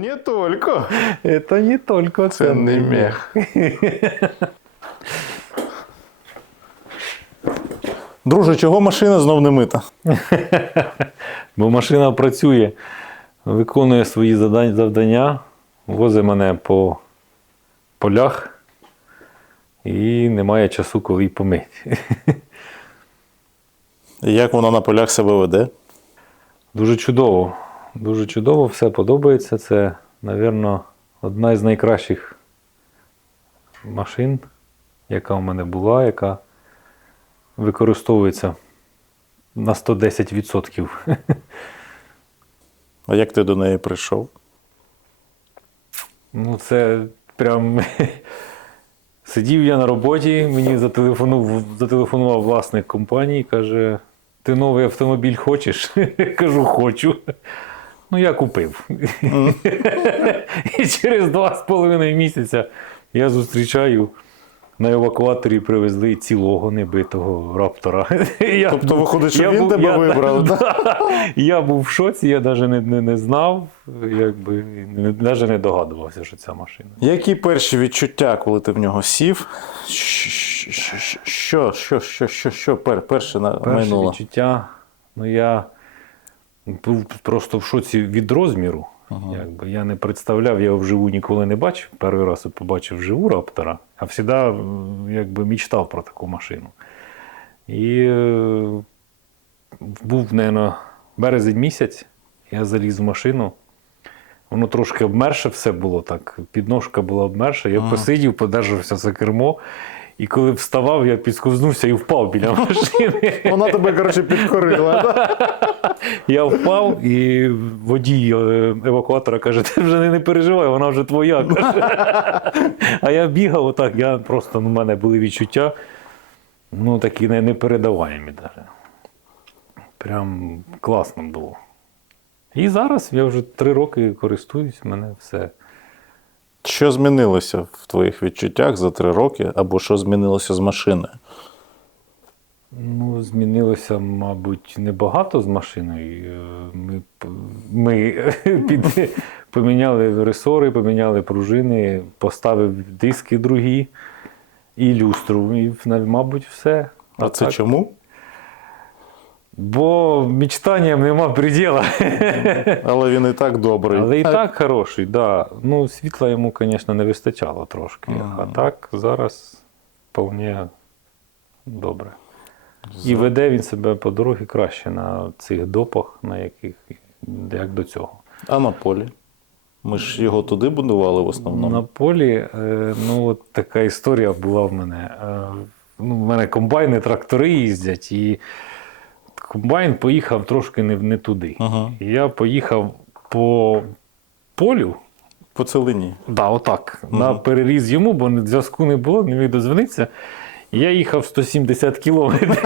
не тільки. Це не тільки Це не мех. Друже, чого машина знов не мита? Бо машина працює, виконує свої завдання, возить мене по полях і немає часу, коли її помити. Як вона на полях себе веде? Дуже чудово. Дуже чудово, все подобається. Це, мабуть, одна із найкращих машин, яка у мене була, яка використовується на 110%. А як ти до неї прийшов? Ну, це прям. Сидів я на роботі, мені зателефонував, зателефонував власник компанії, каже: ти новий автомобіль хочеш? Кажу, хочу. Ну, я купив. І через два з половиною місяця я зустрічаю. На евакуаторі привезли цілого небитого раптора. Я Тобто, був- виходить, що я він був- тебе я- вибрав, да. Я був в шоці, я навіть не, не, не знав, якби, навіть не догадувався, що ця машина. Які перші відчуття, коли ти в нього сів? Що, що, що, що, що, що пер, перше на Перше минуло? відчуття, ну я був просто в шоці від розміру. Якби, я не представляв, я його вживу ніколи не бачив. Перший раз я побачив вживу раптора, а завжди якби мечтав про таку машину. І е, був, мабуть, березень місяць, я заліз в машину. Воно трошки обмерше все було так. Підножка була обмерша. Я посидів, подержався за кермо. І коли вставав, я підскознувся і впав біля машини. Вона тебе, коротше, підкорила. Я впав, і водій е, евакуатора каже: ти вже не, переживай, вона вже твоя. Каже. А я бігав отак, я просто ну, в мене були відчуття, ну такі не, непередаваємі даже. Прям класно було. І зараз я вже три роки користуюсь, в мене все. Що змінилося в твоїх відчуттях за три роки, або що змінилося з машиною? Ну, змінилося, мабуть, небагато з машиною. Ми, ми під, поміняли ресори, поміняли пружини, поставив диски другі і люстру. І, мабуть, все. А це так. чому? Бо мечтанням нема приділа. Але він і так добрий. Але і так хороший, да. Ну, світла йому, звісно, не вистачало трошки. Ага. А так зараз вполне добре. І веде він себе по дорозі краще на цих допах, на яких як до цього. А на полі? Ми ж його туди будували в основному. На полі, е, ну, от така історія була в мене. Е, ну, в мене комбайни, трактори їздять, і комбайн поїхав трошки не, не туди. Ага. Я поїхав по полю. По целині. Да, отак. На переріз йому, бо зв'язку не було, не міг дозвонитися. Я їхав 170 кілометрів.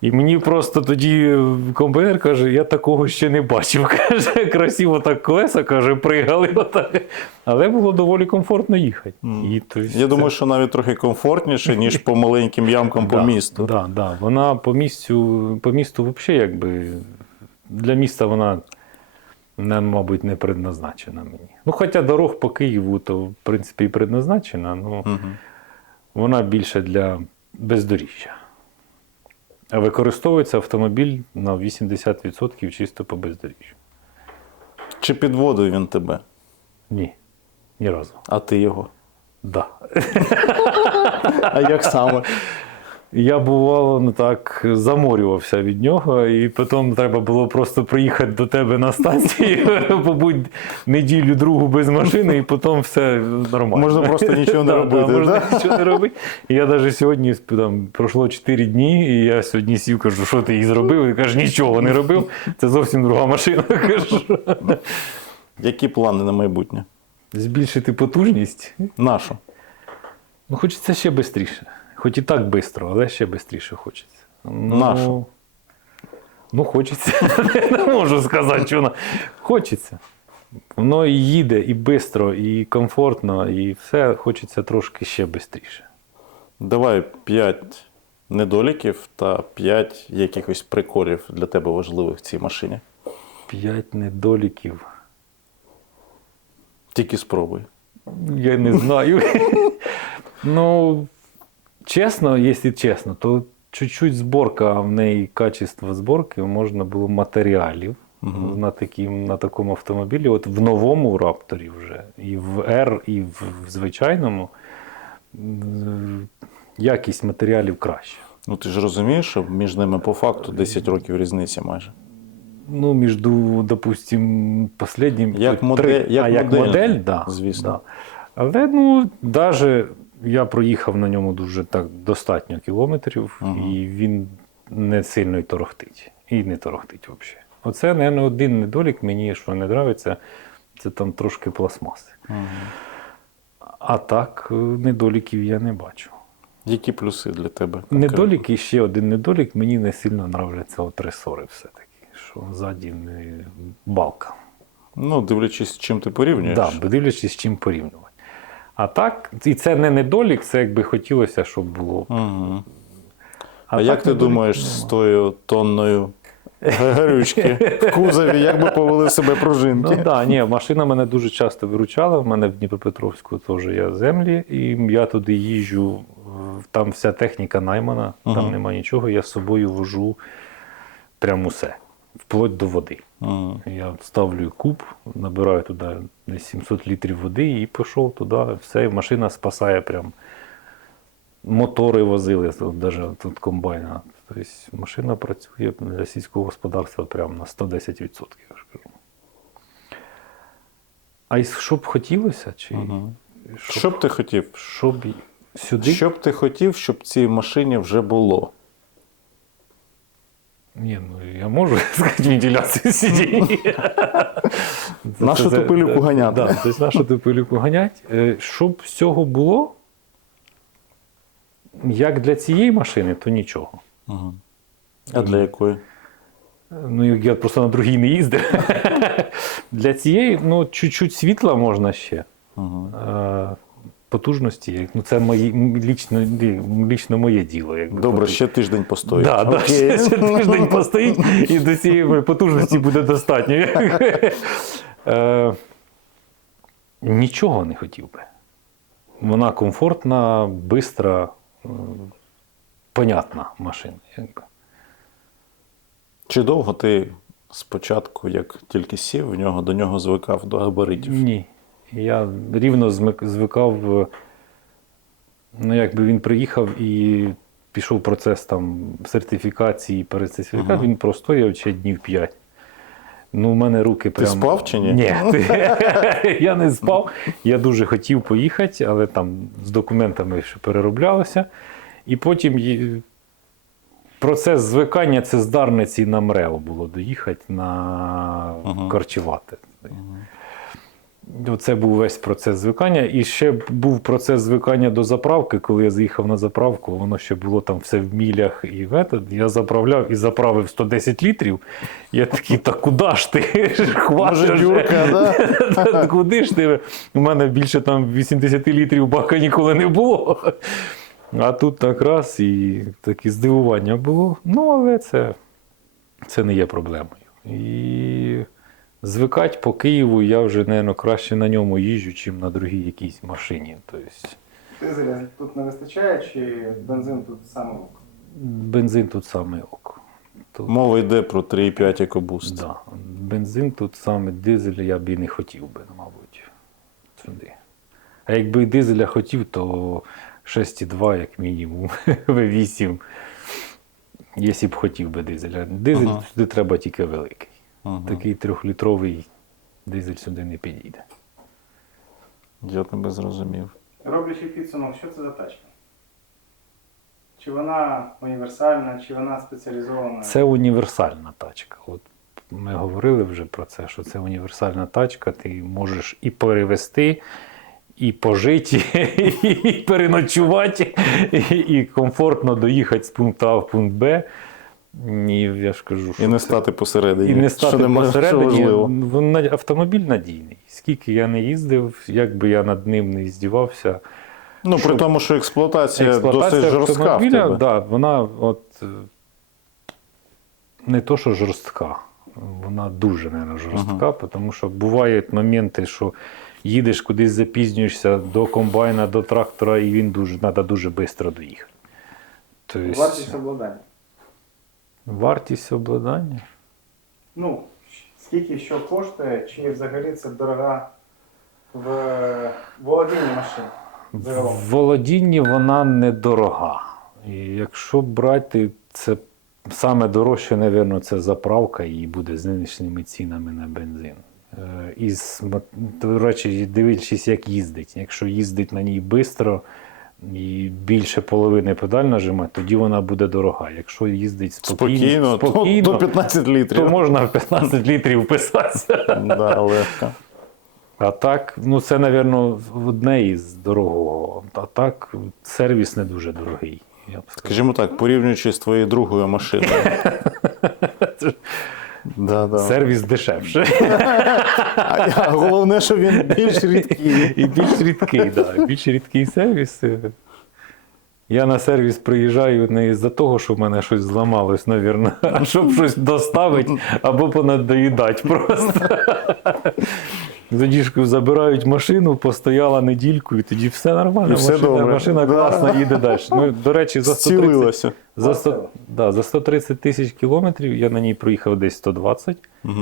І мені просто тоді комбайнер каже, я такого ще не бачив. Каже, красиво так колеса, каже, пригали. Отак. Але було доволі комфортно їхати. І, то Я це- думаю, що навіть трохи комфортніше, ніж по маленьким ямкам по Да, місту. Да, да. Вона по місцю, по місту взагалі, якби для міста вона, не, мабуть, не предназначена мені. Ну, хоча дорог по Києву, то в принципі і предназначена, ну Мгм. вона більше для бездоріжжя. А використовується автомобіль на 80% чисто по бездоріжжю. Чи підводив він тебе, Ні, ні разу. а ти його? Да. А як саме? Я бувало ну так заморювався від нього, і потім треба було просто приїхати до тебе на станцію, побудь неділю другу без машини, і потім все нормально. Можна просто нічого не Да, робити, Да, можна да? нічого не робити. І я навіть сьогодні там пройшло 4 дні, і я сьогодні сів, кажу, що ти її зробив? І каже, нічого не робив. Це зовсім друга машина. Кажу. Які плани на майбутнє? Збільшити потужність. Нашу. Ну, хочеться ще швидше. Хоч і так швидко, але ще швидше хочеться. Ну, Нащо? Ну, хочеться. Не можу сказати, що вона. Хочеться. Воно і їде, і швидко, і комфортно, і все хочеться трошки ще швидше. Давай п'ять недоліків та п'ять якихось приколів для тебе важливих в цій машині. П'ять недоліків. Тільки спробуй. Я не знаю. ну, чесно, якщо чесно, то чуть-чуть зборка в неї качество зборки можна було матеріалів на, таким, на такому автомобілі. От в новому рапторі вже, і в R, і в, в звичайному якість матеріалів краще. Ну ти ж розумієш, що між ними по факту 10 років різниця майже. Ну, між, допустим, последнім. Як модель- як а як модель, модель, да, звісно. Да. Але ну, навіть я проїхав на ньому дуже так достатньо кілометрів, і він не сильно й торохтить. І не торохтить взагалі. Оце, мабуть, один недолік мені, що не подобається, це там трошки пластмаси. А так, е, недоліків я не бачу. Які плюси для тебе? Недолік і ще один недолік, мені не сильно нравляться от ресори все-таки, що ззаді не балка. Ну, дивлячись, з чим ти порівнюєш. Да, дивлячись, з чим порівнювати. А так, і це не недолік, це якби хотілося, щоб було. Угу. А, так як ти думаєш, з тою тонною гарючки в кузові, як би повели себе пружинки? Ну так, да, ні, машина мене дуже часто виручала. В мене в Дніпропетровську теж є землі, і я туди їжджу. Там вся техніка наймана, Ага. там нема нічого. Я з собою вожу прямо усе, вплоть до води. Мгм. Я ставлю куб, набираю туди десь 700 літрів води і пішов туди. Все, машина спасає прям. Мотори возили, тут, навіть тут комбайна. Тобто машина працює для сільського господарства прямо на 110%, я ж кажу. А що б хотілося? Чи Мгм. щоб, Що б ти хотів? щоб сюди? Що б ти хотів, щоб цій машині вже було? Ні, ну я можу сказати вентиляцію сидінь. Нашу ту пилюку ганяти. Да, тобто нашу ту пилюку ганять. Щоб з цього було, як для цієї машини, то нічого. Угу. А для якої? Ну, я просто на другій не їздив. Для цієї, ну, чуть-чуть світла можна ще. Угу. Потужності, як- ну, це мої, лічно, лічно моє діло. якби, Добре, ще тиждень постоїть. Да, да, ще, ще тиждень постоїть, і до цієї потужності буде достатньо. Е, нічого не хотів би. Вона комфортна, бистра, е, понятна машина. якби. Чи довго ти спочатку, як тільки сів в нього, до нього звикав до габаритів? Ні. Я рівно звикав, е, ну, якби він приїхав і пішов процес там сертифікації, пересертифікації, Ага. він простояв ще днів 5. Ну, у мене руки прям. спав чи ні? Ні. я не спав. Я дуже хотів поїхати, але там з документами ще перероблялося. І потім процес звикання це з Дарниці на МРЕО було доїхати на. Корчувати. Оце був весь процес звикання. І ще був процес звикання до заправки, коли я заїхав на заправку, воно ще було там все в мілях і этот. Я заправляв і заправив 110 літрів. Я такий, та куди ж ти? Да? Куди ж ти? У мене більше там 80 літрів бака ніколи не було. А тут так раз і таке здивування було. Ну, але це, це не є проблемою. І звикати по Києву я вже, мабуть, краще на ньому їжджу, чим на другій якійсь машині. Тобто Дизеля тут не вистачає, чи бензин тут саме ок? бензин тут саме ок. Тут, Мова йде про 3,5 екобуст. да, бензин тут саме дизель я б і не хотів би, мабуть, сюди. А якби дизеля хотів, то 6,2 як мінімум, V8. Якщо б хотів би дизеля. Дизель Ага. сюди треба тільки великий. Ага. Такий трьохлітровий дизель сюди не підійде. Я тебе зрозумів. Роблячи підсумок, що це за тачка? Чи вона універсальна, чи вона спеціалізована? Це універсальна тачка. От ми говорили вже про це, що це універсальна тачка. Ти можеш і перевести, і пожити, і переночувати, і, і комфортно доїхати з пункту А в пункт Б. І я ж кажу, що І не це- стати посередині. і не стати що нема- що посередині. на- Автомобіль надійний. Скільки я не їздив, як би я над ним не здівався. Ну, при тому, що експлуатація, Експлуатація досить жорстка в автомобіля, тебе. да, вона от е, не то, що жорстка, вона дуже, мабуть, жорстка, тому що бувають моменти, що їдеш кудись запізнюєшся до комбайна, до трактора, і він дуже треба дуже швидко доїхати. Тобто, Вартість обладнання. Вартість обладнання. Ну, скільки що коштує, чи взагалі це дорога в володінні машини? В володінні вона недорога. І якщо брати, це саме дорожче, напевно, це заправка і буде з нинішніми цінами на бензин. Е, І, до речі, дивлячись, як їздить. Якщо їздить на ній швидко і більше половини педаль нажимати, тоді вона буде дорога. Якщо їздить спокійно, Спокійно, то- до 15 літрів. то можна в 15 літрів вписатися. Да, легко. А так, ну це, напевно, одне із дорогого. А так, сервіс не дуже дорогий. Я б. Скажімо так, порівнюючи з твоєю другою машиною. Да, да. Сервіс дешевше. А, головне, що він більш рідкий. І більш рідкий, да. більш рідкий сервіс. Я на сервіс приїжджаю не із-за того, що в мене щось зламалось, навірно, а щоб щось доставити або понадоїдати просто. Ж забирають машину, постояла недільку, і тоді все нормально. І все машина, добре. машина Да. їде далі. Ну, до речі, за 130, за, 100, да, за 130 тисяч кілометрів я на ній проїхав десь 120. Угу.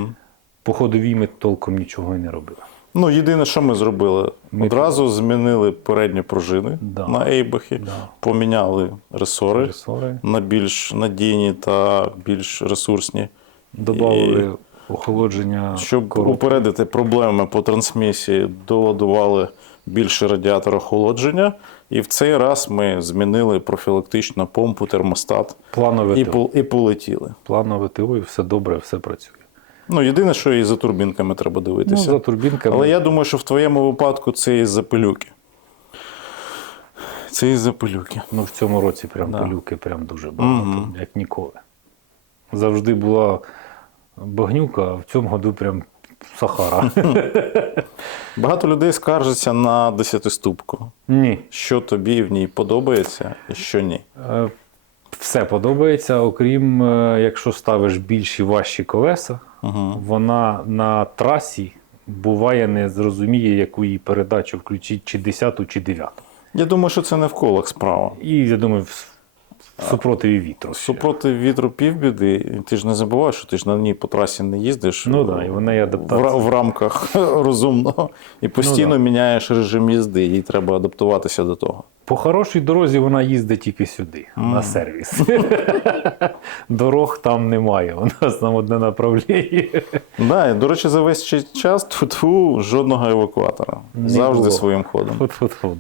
По ходовій ми толком нічого і не робили. Ну, єдине, що ми зробили, Ми одразу змінили передні пружини Да. на ейбахі, Да. поміняли ресори Ресори. на більш надійні та більш ресурсні, Добавили охолодження. щоб коробки. упередити проблеми по трансмісії, доладували більше радіатор охолодження. І в цей раз ми змінили профілактично помпу, термостат Планове і, ТО. і полетіли. Планове ТО, і все добре, все працює. Ну, єдине, що і за турбінками треба Ну, дивитися. за турбінками. Але я думаю, що в твоєму випадку це із-за пилюки. Це із-за пилюки. Ну, в цьому році прям Да. пилюки прям дуже багато, Мгм. як ніколи. Завжди була багнюка, а в цьому году прям Сахара. Багато людей скаржаться на десятиступку. Ні. Що тобі в ній подобається і що ні. Е, Все подобається, окрім е, якщо ставиш більші важчі колеса, Угу. вона на трасі буває не зрозуміє, яку її передачу включити, чи 10 чи 9. Я думаю, що це не в колах справа. І я думаю, супротиві вітру. ще. Супроти вітру півбіди, ти ж не забуваєш, що ти ж на ній по трасі не їздиш. Ну так, і вона є адаптація. в рамках розумного і постійно Ну да. міняєш режим їзди, їй треба адаптуватися до того. По хорошій дорозі вона їздить тільки сюди, на сервіс. Дорог там немає. У нас там одне направлення. Да, і, до речі, за весь час тут жодного евакуатора. Не Завжди було. своїм ходом.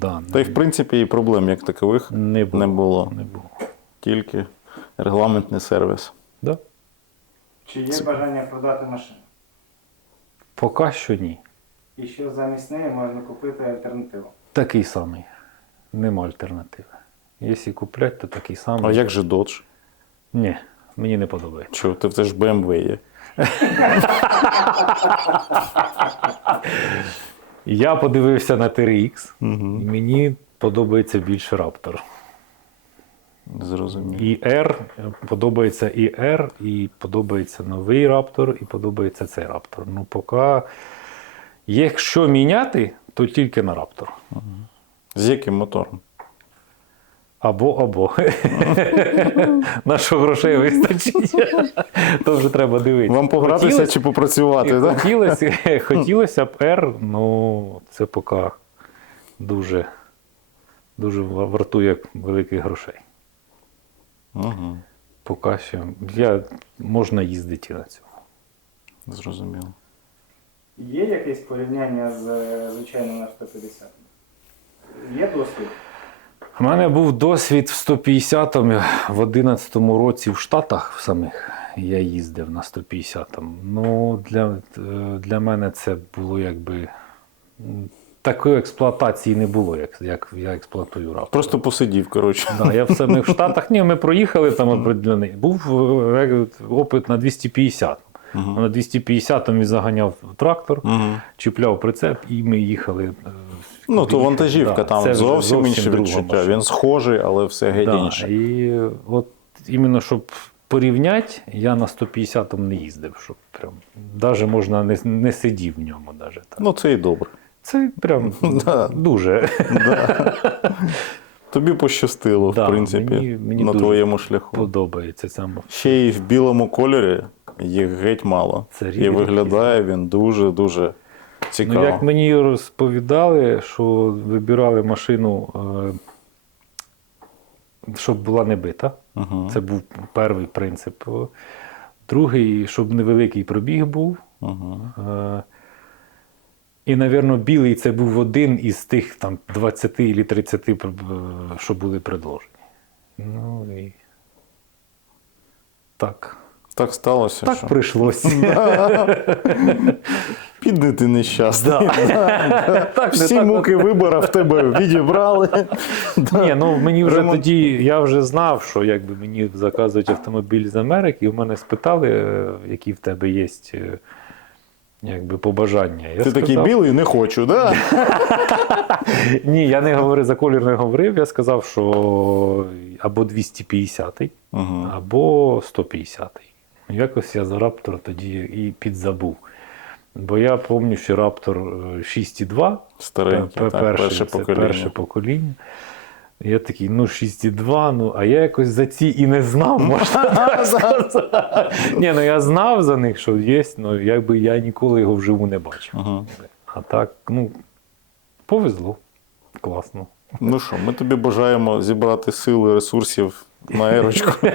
Да. Та й в принципі і проблем як такових не було. не було. Не було. Тільки регламентний сервіс. Да? Чи є бажання продати машину? Поки що ні. І що замість неї можна купити альтернативу? Такий самий. Нема альтернативи. Якщо купляти, то такий самий. А як же Dodge? Ні, мені не подобається. Чого ти теж BMW є? Я подивився на TRX, Угу. і мені подобається більше Raptor. Зрозумів. І R, подобається і R, і подобається новий Raptor, і подобається цей Raptor. Ну, поки якщо міняти, то тільки на Raptor. З яким мотором? Або або. На що грошей вистачить, то вже треба дивитися. Вам погратися Хотілося- чи попрацювати? Да? Хотілося, хотілося б R, ну це поки дуже, дуже ва- вартує великих грошей. Угу. Поки що я, можна їздити і на цьому. Зрозуміло. Є якесь порівняння з звичайним F-150? Є досвід? У мене був досвід в 150-му в 11-му році в Штатах в самих. Я їздив на 150-му. Ну, для, е, для мене це було якби. Такої експлуатації не було, як, як я експлуатую RAV. Просто посидів, коротше. Да, я в самих Штатах. Ні, ми проїхали там определений. Був е, опит на 250. Угу. На 250 він заганяв трактор, Угу. чіпляв прицеп, і ми їхали. е, Ну, то вантажівка, Да, там вже зовсім інше відчуття. машина. Він схожий, але все геть Да, інше. і от іменно щоб порівняти, я на 150 не їздив, щоб прям даже можна не, не сидів в ньому. Даже, так. Ну, це і добре. Це прям Да. дуже. Тобі пощастило, Да, в принципі, мені- мені на дуже твоєму шляху. Подобається саме. Ще й в білому кольорі їх геть мало. Це І виглядає він дуже-дуже цікаво. Ну, як мені розповідали, що вибирали машину, е, щоб була не бита. Угу. Це був перший принцип. Другий, щоб невеликий пробіг був. Угу. І, напевно, білий це був один із тих там 20 чи 30, е, що були предложені. Ну і так. Так сталося, Так що прийшлося. підне ти нещасний. Так, Всі муки вибора в тебе відібрали. Ні, ну мені вже тоді, я вже знав, що якби мені заказують автомобіль з Америки, і в мене спитали, е, які в тебе є е, якби, побажання. Я Ти такий білий, не хочу, да? Ні, я не говорив за колір, не говорив. Я сказав, що або 250, Угу. або 150. Якось я за Раптор тоді і підзабув. Бо я пам'ятаю, що Раптор е, 6,2 Старенький, Пе- так, перше, перше це покоління. перше покоління. Я такий, ну 6,2, ну, а я якось за ці і не знав, можна так сказати. Ні, ну я знав за них, що є, ну якби я ніколи його вживу не бачив. А так, ну, повезло. Класно. Ну що, ми тобі бажаємо зібрати сили, ресурсів на ерочку.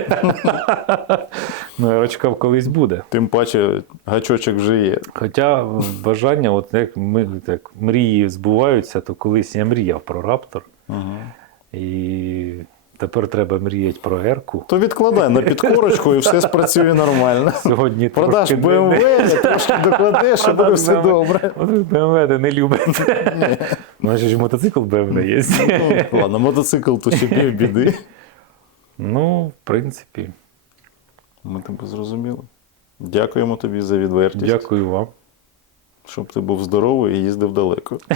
Ну, ерочка колись буде. Тим паче гачочок вже є. Хоча бажання, от як, ми, як мрії збуваються, то колись я мріяв про Раптор. Угу. І тепер треба мріяти про Ерку. То відкладай на підкорочку і все спрацює нормально. Сьогодні Продаш BMW, трошки докладеш, і буде все BMW. добре. БМВ не любить. Може ж мотоцикл БМВ є. Ну, ладно, мотоцикл то ще пів біди. Ну, в принципі, Ми тебе зрозуміли. Дякуємо тобі за відвертість. дякую вам. Щоб ти був здоровий і їздив далеко.